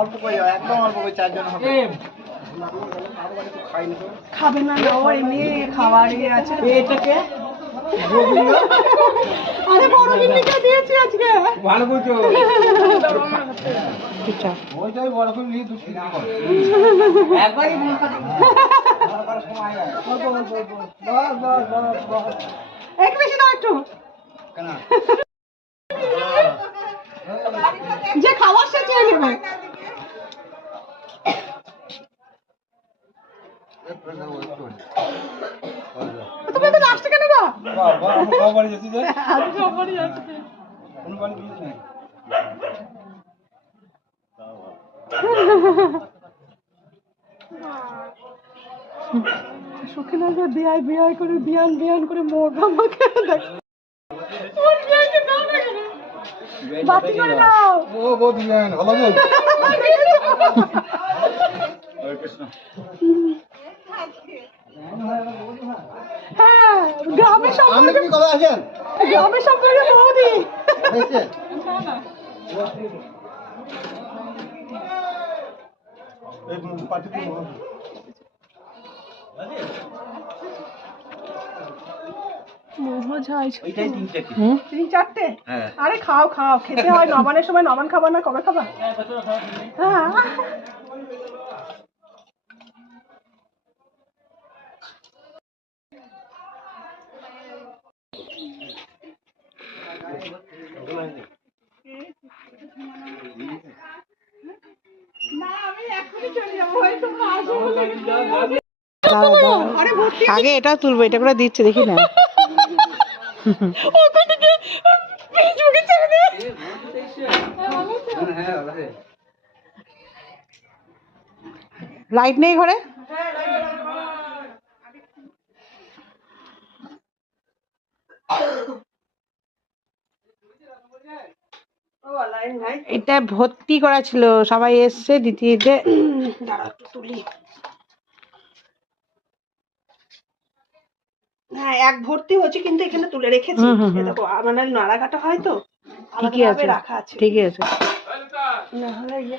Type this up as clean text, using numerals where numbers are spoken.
অল্প করে একদম অল্প করে 4 জন হবে। খাবে না না, ও এমনি খাবারই আছে। এটাকে আরে বড় বিন্দিকে দিয়েছি আজকে। ভালো বুঝছো আচ্ছা ওইটাই বড় করে নিয়ে দুটো একবারই মন কাটে সময় যায় বস এক বেশি দাও একটু কেন যে খাবার সে চেয়ে নেবে। তুমি তো লাস্টে কেন গো? বাবা আমি খাবার বাড়ি যাচ্ছি যে আজ খাবারই আছে। কোন বাড়ি গিয়ে নাই সখিনা যে বিয়াই করে বিয়ান করে মরবো আমাকে দেখ। ওর বিয়াইকে দাও না কেন? বাতি করে দাও। ও গো দিলেন ভালো গো হরে কৃষ্ণ হ্যাঁ গ্রামের আপনি সম্পর্কে কি কবে আসেন গ্রামের সম্পর্কে বৌদি হয়েছে এই পার্টি তো ওইটাই 3-4টে। হ্যাঁ আরে খাও খেতে হয়। নবানের সময় নবান খাবার না, কবে খাবা? হ্যাঁ আগে এটা তুলবো, এটা করে দিচ্ছে দেখি না। লাইট নেই ঘরে? এটা ভর্তি করা ছিল, সবাই এসছে দিতে দিতে। দাঁড়া একটু তুলি। হ্যাঁ এক ভর্তি হয়েছে কিন্তু এখানে তুলে রেখেছি। দেখো মানে নাড়াঘাটা হয় তো ঠিকই আছে, রাখা আছে। ঠিকই আছে। না হলে ইয়ে